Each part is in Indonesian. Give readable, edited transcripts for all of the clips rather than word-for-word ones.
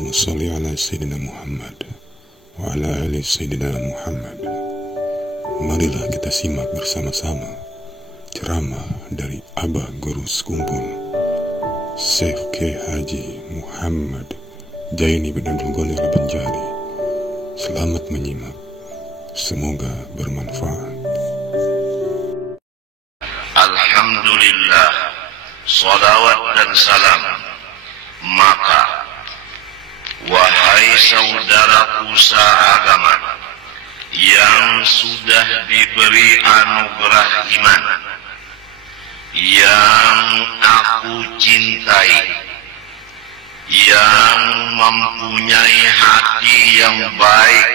Allahumma sholli ala Sayyidina Muhammad wa ala ali Sayyidina Muhammad. Marilah kita simak bersama-sama ceramah dari Abah Guru Sekumpul Syekh K. Haji Muhammad Jaini bin Abdul Ghani Al-Banjari. Selamat menyimak, semoga bermanfaat. Alhamdulillah, salawat dan salam. Maka wahai saudaraku seagama yang sudah diberi anugerah iman, yang aku cintai, yang mempunyai hati yang baik,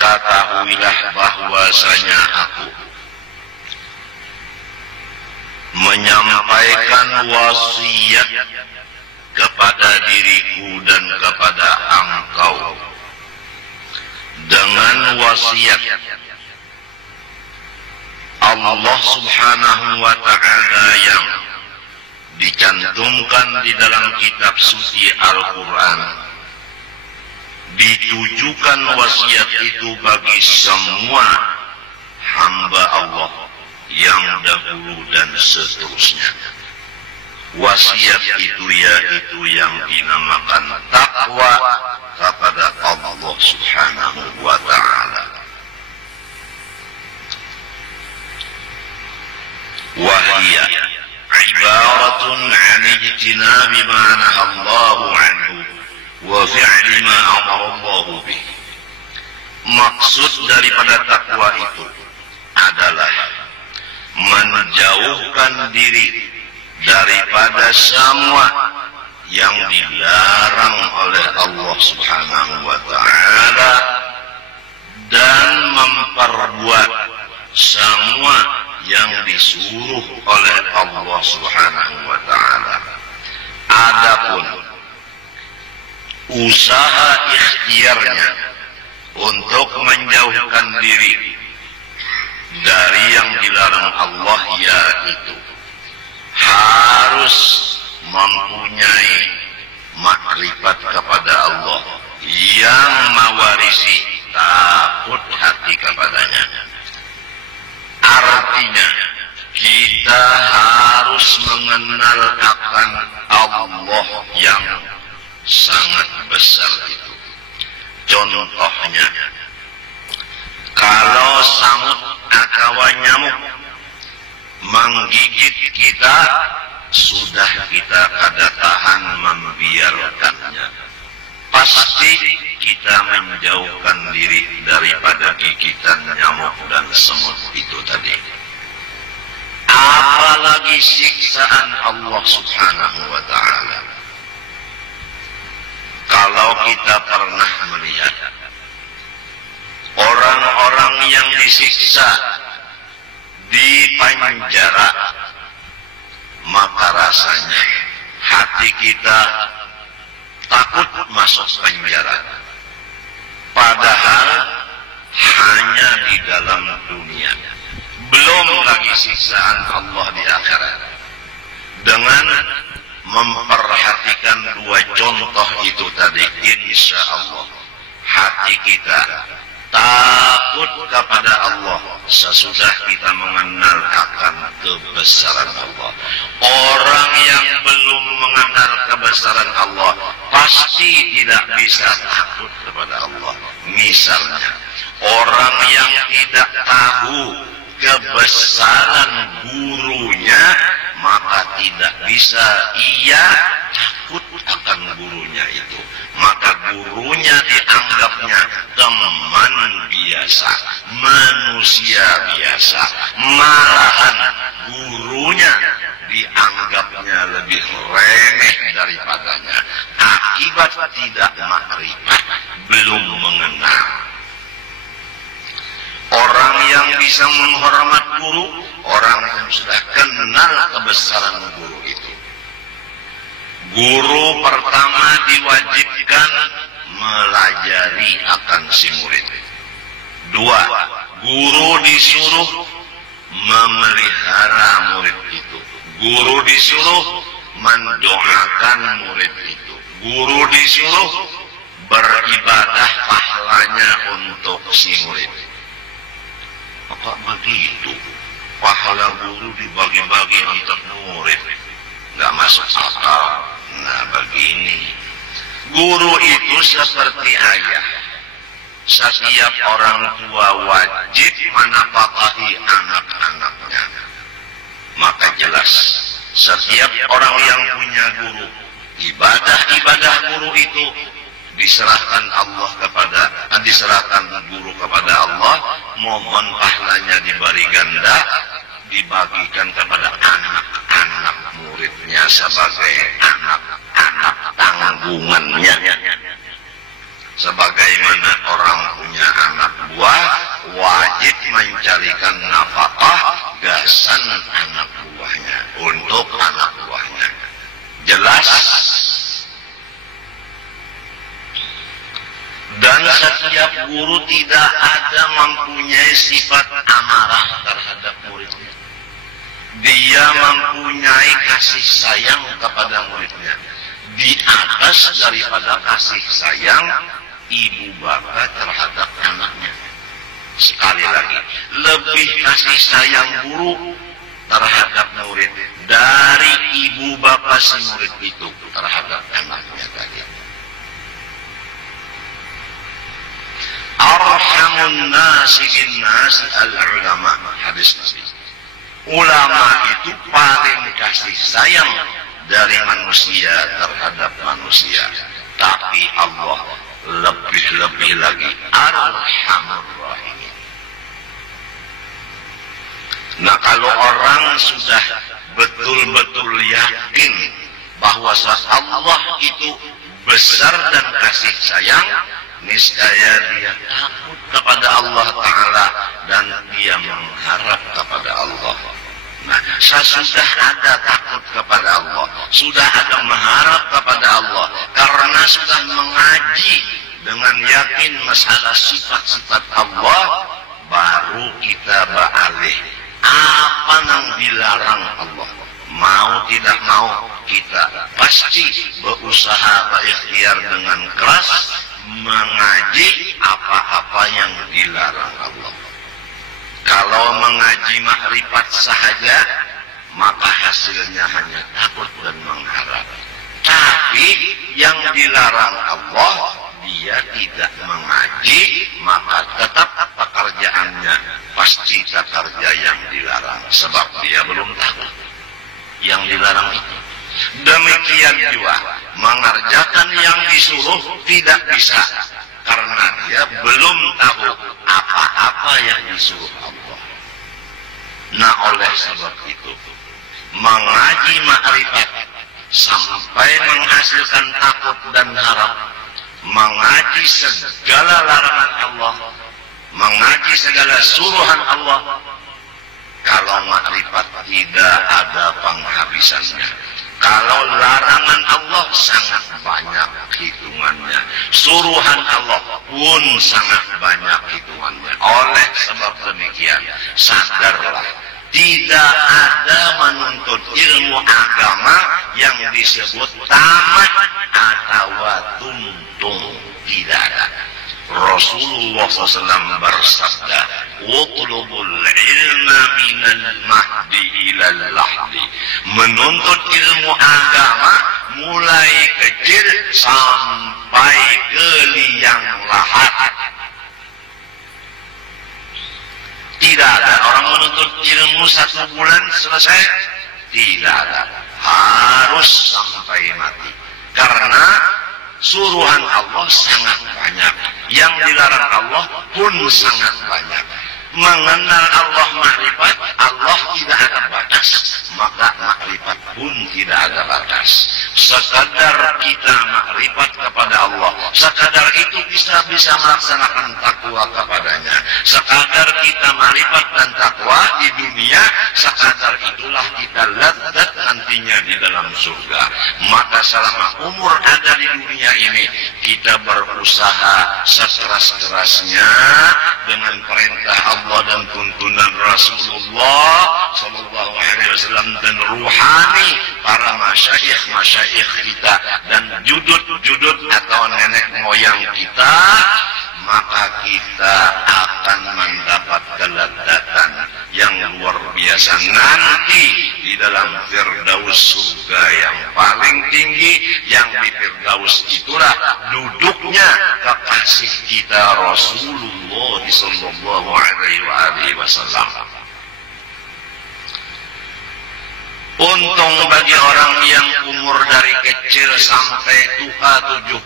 ketahuilah bahwasanya aku menyampaikan wasiat kepada diriku dan kepada engkau dengan wasiat Allah Subhanahu wa ta'ala yang dicantumkan di dalam kitab suci Al-Quran. Ditujukan wasiat itu bagi semua hamba Allah yang dahulu dan seterusnya. Wasiat itu yaitu yang dinamakan takwa kepada Allah Subhanahu wa ta'ala. Wahia ibaratun an ijtinabi ma naha Allahu anhu wa fi'li ma amara Allahu bih. Maksud daripada takwa itu adalah menjauhkan diri daripada semua yang dilarang oleh Allah Subhanahu wa ta'ala dan memperbuat semua yang disuruh oleh Allah Subhanahu wa ta'ala. Adapun usaha ikhtiarnya untuk menjauhkan diri dari yang dilarang Allah, yaitu harus mempunyai makrifat kepada Allah yang mewarisi takut hati kepadanya. Artinya kita harus mengenal akan Allah yang sangat besar itu. Contohnya, kalau samut atau nyamuk menggigit kita, sudah kita kada tahan membiarkannya. Pasti kita menjauhkan diri daripada gigitan nyamuk dan semut itu tadi. Apalagi siksaan Allah Subhanahu wa ta'ala. Kalau kita pernah melihat orang-orang yang disiksa di penjara, maka rasanya hati kita takut masuk penjara. Padahal hanya di dalam dunia, belum lagi siksaan Allah di akhirat. Dengan memperhatikan dua contoh itu tadi, insya Allah hati kita takut kepada Allah sesudah kita mengenal akan kebesaran Allah. Orang yang belum mengenal kebesaran Allah pasti tidak bisa takut kepada Allah. Misalnya, orang yang tidak tahu kebesaran gurunya, maka tidak bisa ia takut akan gurunya itu. Maka gurunya dianggapnya teman biasa, manusia biasa. Malahan gurunya dianggapnya lebih remeh daripadanya. Akibat tidak makrifat, belum mengenal. Orang yang bisa menghormat guru, orang yang sudah kenal kebesaran guru itu. Guru pertama diwajibkan melajari akan si murid. Dua, guru disuruh memelihara murid itu. Guru disuruh mendoakan murid itu. Guru disuruh beribadah pahalanya untuk si murid. Apa begitu? Pahala guru dibagi-bagi untuk murid. Nggak masuk akal. Nah begini. Guru itu seperti ayah. Setiap orang tua wajib menafkahi anak-anaknya. Maka jelas, setiap orang yang punya guru, ibadah guru itu diserahkan guru kepada Allah, mohon pahalanya diberi ganda, dibagikan kepada anak-anak muridnya sebagai anak-anak tanggungannya. Sebagaimana orang punya anak buah, wajib mencarikan nafkah gasan anak buahnya untuk anak buahnya. Jelas. Dan setiap guru tidak ada mempunyai sifat amarah terhadap muridnya. Dia mempunyai kasih sayang kepada muridnya. Di atas daripada kasih sayang ibu bapak terhadap anaknya. Sekali lagi, lebih kasih sayang guru terhadap murid dari ibu bapak si murid itu terhadap anaknya tadi. Arhamun nasi bin nas al-ulama, hadis Nabi. Ulama itu paling kasih sayang dari manusia terhadap manusia. Tapi Allah lebih-lebih lagi Arhamur Rahim. Nah kalau orang sudah betul-betul yakin bahwa Allah itu besar dan kasih sayang, niscaya dia takut kepada Allah Ta'ala dan dia mengharap kepada Allah. Nah, sudah ada takut kepada Allah, sudah ada mengharap kepada Allah, karena sudah mengaji dengan yakin masalah sifat-sifat Allah, baru kita beralih apa yang dilarang Allah. Mau tidak mau kita pasti berusaha berikhtiar dengan keras mengaji apa-apa yang dilarang Allah. Kalau mengaji makrifat sahaja, maka hasilnya hanya takut dan mengharap. Tapi yang dilarang Allah, dia tidak mengaji, maka tetap pekerjaannya pasti pekerja yang dilarang. Sebab dia belum tahu yang dilarang itu. Demikian juga mengerjakan yang disuruh tidak bisa, karena dia belum tahu apa-apa yang disuruh Allah. Nah oleh sebab itu, mengaji makrifat sampai menghasilkan takut dan harap, mengaji segala larangan Allah, mengaji segala suruhan Allah. Kalau makrifat tidak ada penghabisannya. Kalau larangan Allah sangat banyak hitungannya, suruhan Allah pun sangat banyak hitungannya. Oleh sebab demikian, sadarlah, tidak ada menuntut ilmu agama yang disebut tamat atau tuntung. Tidak ada. Rasulullah SAW bersabda, "Utlubul ilma minal mahdi ilal lahdi." Menuntut ilmu agama mulai kecil sampai ke liang lahat. Tidak ada orang menuntut ilmu 1 bulan selesai. Tidak ada. Harus sampai mati. Karena suruhan Allah sangat banyak, yang dilarang Allah pun sangat banyak. Mengenal Allah makrifat, Allah tidak ada batas, maka makrifat pun tidak ada batas. Sekadar kita makrifat kepada Allah, sekadar itu kita bisa melaksanakan takwa kepadanya. Sekadar kita makrifat dan takwa di dunia, sekadar itulah kita lezat nantinya di dalam surga. Maka selama umur ada di dunia ini, kita berusaha sekeras-kerasnya dengan perintah Allah dan tuntunan Rasulullah Sallallahu Alaihi Wasallam dan ruhani para masyaikh kita dan judud atau nenek moyang kita, maka kita akan mendapat kelezatan yang luar biasa nanti di dalam Firdaus, surga yang paling tinggi. Yang di Firdaus itulah duduknya kekasih kita Rasulullah sallallahu alaihi wasallam. Untung bagi orang yang umur dari kecil sampai tua 70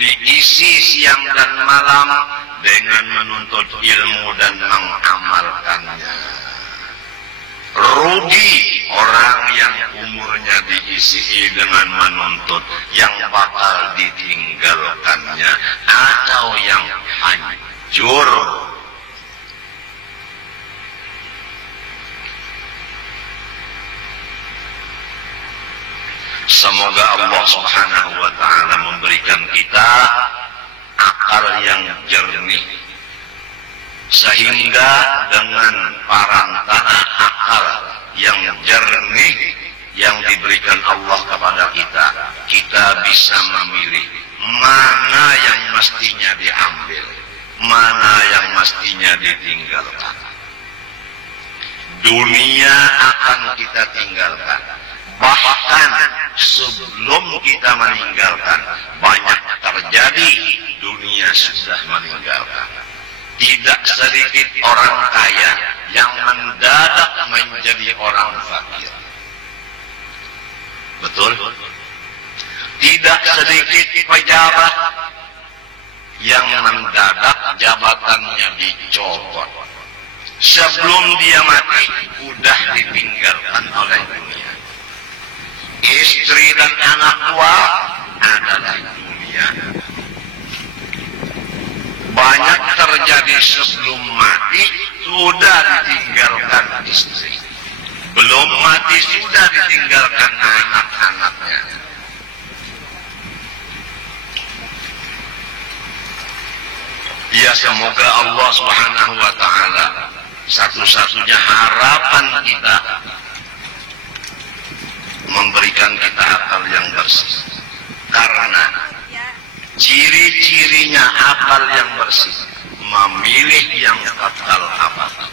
diisi siang dan malam dengan menuntut ilmu dan mengamalkannya. Rugi orang yang umurnya diisi dengan menuntut yang bakal ditinggalkannya atau yang hancur. Semoga Allah Subhanahu wa ta'ala memberikan kita akal yang jernih, sehingga dengan parantana akal yang jernih yang diberikan Allah kepada kita, kita bisa memilih mana yang mestinya diambil, mana yang mestinya ditinggalkan. Dunia akan kita tinggalkan. Bahkan sebelum kita meninggalkan, banyak terjadi, dunia sudah meninggalkan. Tidak sedikit orang kaya yang mendadak menjadi orang fakir. Betul? Tidak sedikit pejabat yang mendadak jabatannya dicopot. Sebelum dia mati, sudah ditinggalkan oleh dunia. Istri dan anak tua adalah dunia. Banyak terjadi sebelum mati, sudah ditinggalkan istri. Belum mati sudah ditinggalkan anak-anaknya. Ya, semoga Allah Subhanahu wa ta'ala, satu-satunya harapan kita, memberikan kita akal yang bersih. Karena ciri-cirinya akal yang bersih, memilih yang kekal abadi.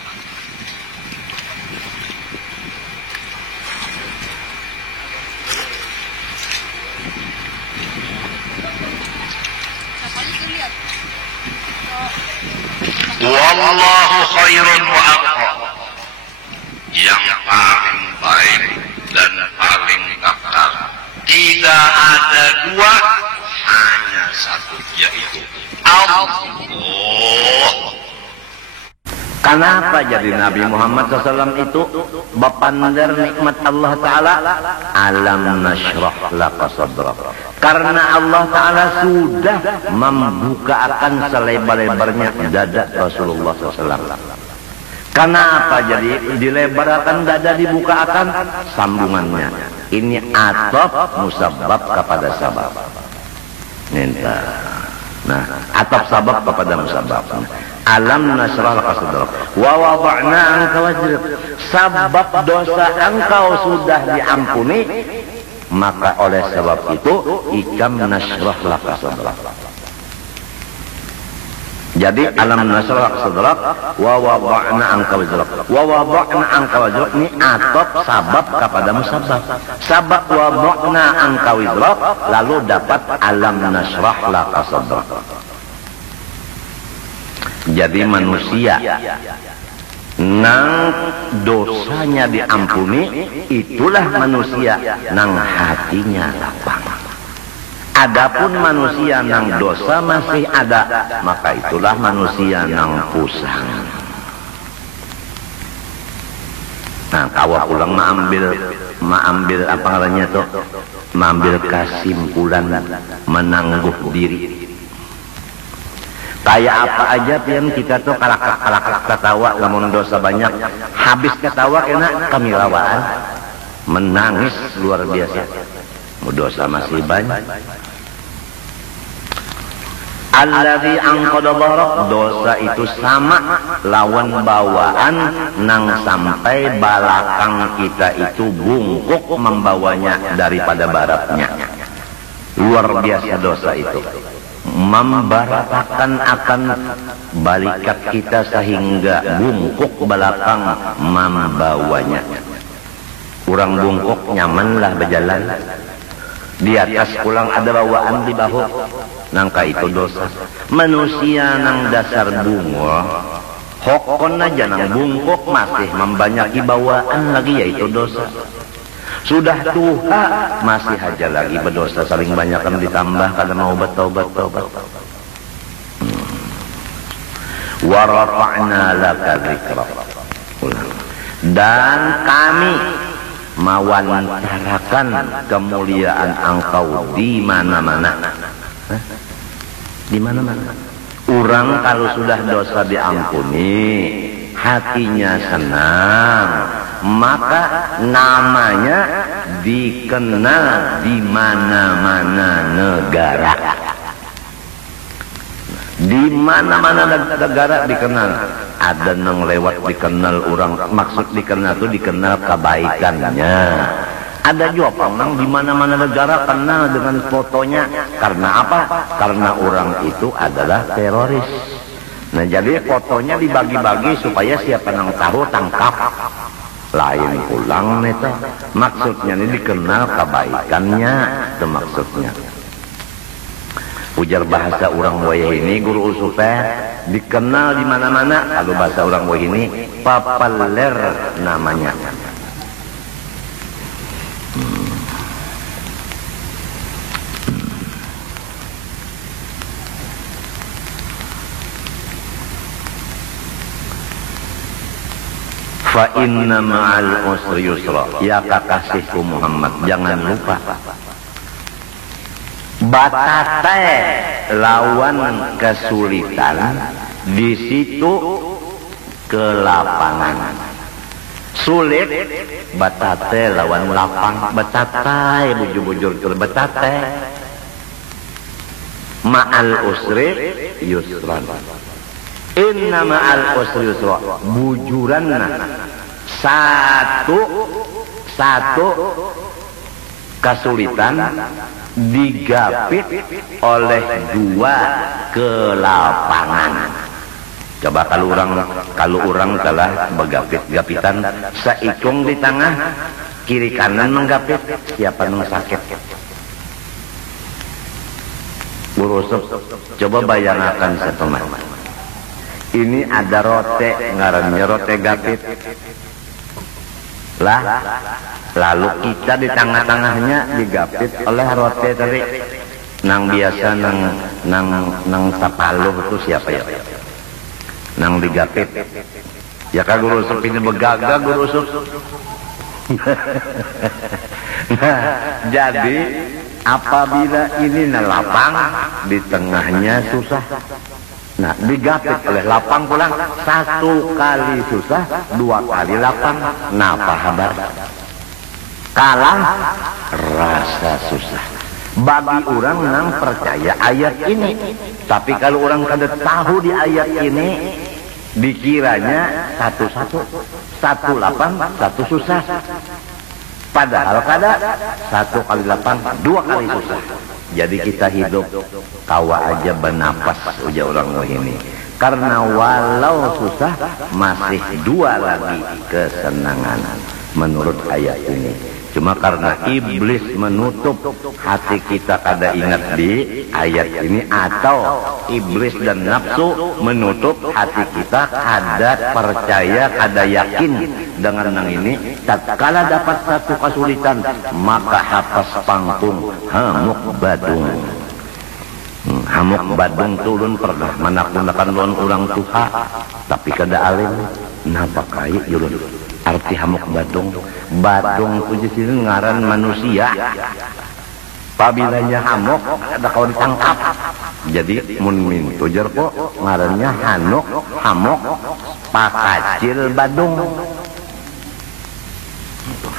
Wallahu khairun wa abqa. Yang paling baik dan paling kekal. Tidak ada dua, hanya satu, yaitu Allah. Kenapa jadi Nabi Muhammad SAW itu bapandar nikmat Allah Ta'ala? Alam nashrah laka sadrak. Karena Allah Ta'ala sudah membukakan selebar-lebarnya dada Rasulullah SAW. Kenapa jadi dilebarkan dada, dibukakan? Sambungannya ini atop musabab kepada sabab. Nah, atop sabab kepada musabab. Alam nasrah laka sadrak wa wada'na anka wazrak. Sabab dosa engkau sudah diampuni, maka oleh sebab itu ikam nasrah laka sadrak. Jadi alam nasrah laka sadrak wa wada'na anka wazrak. Wa wada'na anka wazrak ini atop sabab kepada musabab. Sabab wada'na anka wazrak lalu dapat alam nasrah laka sadrak. Jadi manusia nang dosanya diampuni, itulah manusia nang hatinya lapang. Adapun manusia nang dosa masih ada, maka itulah manusia nang pusang. Nah, kawah pulang mengambil apa namanya tuh, mengambil kesimpulan menangguh diri. Kayak apa aja pian kita tuh kalak ketawa, lamun dosa banyak habis ketawa kena kamirawaan, menangis luar biasa. Dosa masih banyak. alladzi anqada dhahrak, dosa itu sama lawan bawaan nang sampai balakang kita itu bungkuk membawanya daripada baratnya. Luar biasa dosa itu, membaratakan akan balikat kita sehingga bungkuk belakang membawanya. Orang bungkuk nyamanlah berjalan, di atas pulang ada bawaan di bahu, nangka itu dosa. Manusia nang dasar bunga hokon aja nang bungkuk masih membanyaki bawaan lagi, yaitu dosa. Sudah tua masih aja lagi berdosa, saling banyakkan ditambah karena mau bertobat. Wa rafa'na laka dzikrak, dan kami mawantarakan kemuliaan engkau di mana-mana. Di mana-mana. Orang kalau sudah dosa diampuni, hatinya senang, maka namanya dikenal di mana-mana negara. Di mana-mana negara dikenal. Ada yang lewat dikenal orang, maksud dikenal itu dikenal kebaikannya. Ada juga orang di mana-mana negara kenal dengan fotonya. Karena apa? Karena orang itu adalah teroris. Nah, jadi fotonya dibagi-bagi supaya siapa yang tahu tangkap. Lain pulang neta. Maksudnya ini dikenal kebaikannya, itu maksudnya. Ujar bahasa orang wayah ini guru usupen dikenal di mana-mana. Kalau bahasa orang wayah ini papaler namanya. Fa inna ma'al usri yusra. Ya kekasihku Muhammad, jangan lupa batate lawan kesulitan, di situ kelapangan. Sulit batate lawan lapang, batatai bujur-bujur tur batate. Ma'al usri yusran. Inna ma'al usri yusra. Bujuranna satu kesulitan digapit oleh dua kelapangan. Coba kalau orang telah begapit-gapitan, seikung di tengah, kiri kanan menggapit, siapa yang sakit? Burusuk, coba bayangkan satu teman. Ini ada rote, ngarannya rote gapit. Lah, lalu kita di tengah-tengahnya digapit oleh rote tadi. Nang biasa nang tapaluh itu siapa ya? Nang digapit. Ya kan guru sup ini begaga guru sup. Nah, jadi apabila ini lapang, di tengahnya susah. Nah, digapit oleh lapang pulang, satu kali susah, dua kali lapang. Napa kabar? Kalah rasa susah. Bagi orang yang percaya ayat ini. Tapi kalau orang kada tahu di ayat ini, dikiranya satu lapang, satu susah. Padahal kada satu kali lapang, dua kali susah. Jadi kita hidup kawa aja bernapas, ujar orang ini. Karena walau susah, masih dua lagi kesenangan menurut ayat ini. Cuma karena iblis menutup hati kita kada ingat di ayat ini, atau iblis dan nafsu menutup hati kita kada percaya, kada yakin dengan yang ini. Tatkala dapat satu kesulitan, maka hapas pangtung hamuk badung. Hamuk badung turun pernah menak-menakan lawan orang tua, tapi kada alim. Napa kai yulun? Arti hamuk badung, badung itu di sini ngaran manusia. Pabilanya hamuk ada kau ditangkap. Jadi mun min tujar po ngarannya hamuk pakacil badung.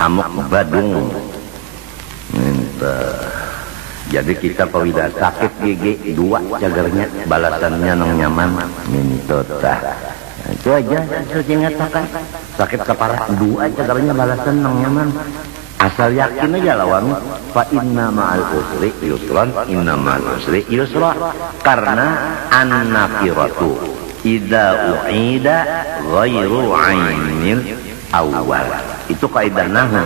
Hamuk badung. Jadi kita apabila sakit gigi 2 cagarnya balasannya nang nyaman mintot tah. Itu aja saya ngatakan sakit kepala 2 cagarnya balasan nang nyaman. Asal yakin aja lawan fa inna ma'al usri yusran inna ma'al usri yusra karena an-nakiratu idza u'ida ghairu 'ainil awal. Itu kaidah nahwu.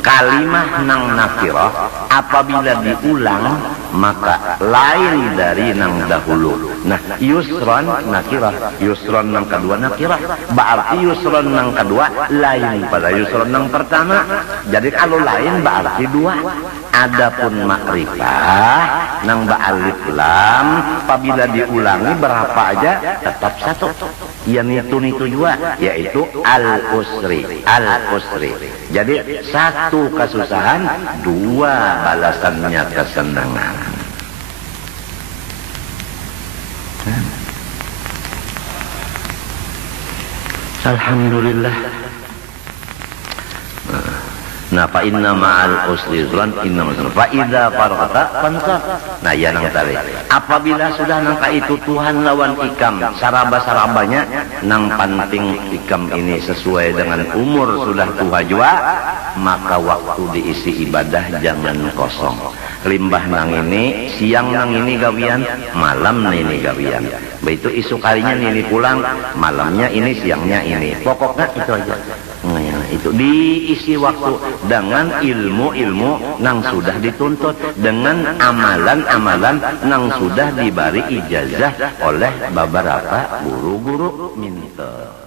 Kalimah nang nakirah apabila diulang maka lain dari nang dahulu. Nah, yusran nakirah, yusran nang kedua nakirah, berarti yusran nang kedua lain pada yusran nang pertama. Jadi kalau lain berarti 2. Adapun makrifah nang ba'alif lam apabila diulangi berapa aja tetap 1. Yang itu juga yaitu al-usri. Jadi 1 kesusahan 2 balasannya kesenangan. Alhamdulillah. Nah, fa inna ma'al usri yusran inna ma'al fa idza faragta fansab. Nah, ya nang tadi. Apabila sudah nang itu Tuhan lawan ikam saraba-sarabanya nang penting ikam ini sesuai dengan umur sudah tua juga, maka waktu diisi ibadah jangan kosong. Limbah nang ini, siang nang ini gawian, malam nang ini gawian. Begitu isu kalinya ini pulang, malamnya ini, siangnya ini. Pokoknya itu aja. Nah, itu diisi waktu dengan ilmu-ilmu nang sudah dituntut, dengan amalan-amalan nang sudah diberi ijazah oleh beberapa guru-guru minta.